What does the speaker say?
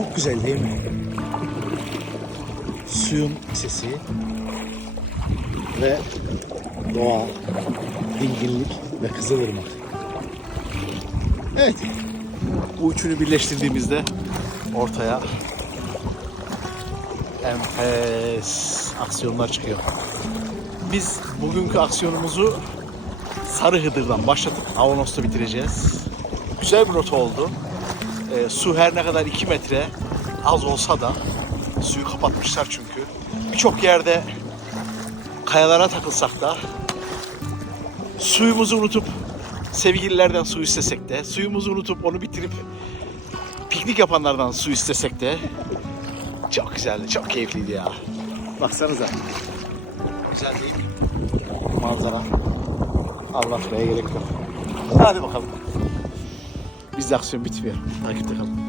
Çok güzel değil mi? Suyun sesi ve doğa, dinginlik ve Kızılırmak. Evet. Bu üçünü birleştirdiğimizde ortaya enfes aksiyonlar çıkıyor. Biz bugünkü aksiyonumuzu Sarıhıdır'dan başlatıp Avanos'ta bitireceğiz. Güzel bir rota oldu. Su her ne kadar 2 metre az olsa da suyu kapatmışlar çünkü. Birçok yerde kayalara takılsak da suyumuzu unutup sevgililerden su istesek de, suyumuzu unutup onu bitirip piknik yapanlardan su istesek de çok güzeldi, çok keyifliydi ya. Baksanıza. Güzel değil mi? Manzara. Anlatmaya gerek yok. Hadi bakalım. Bizde aksiyon bitmiyor. Takipte kalın.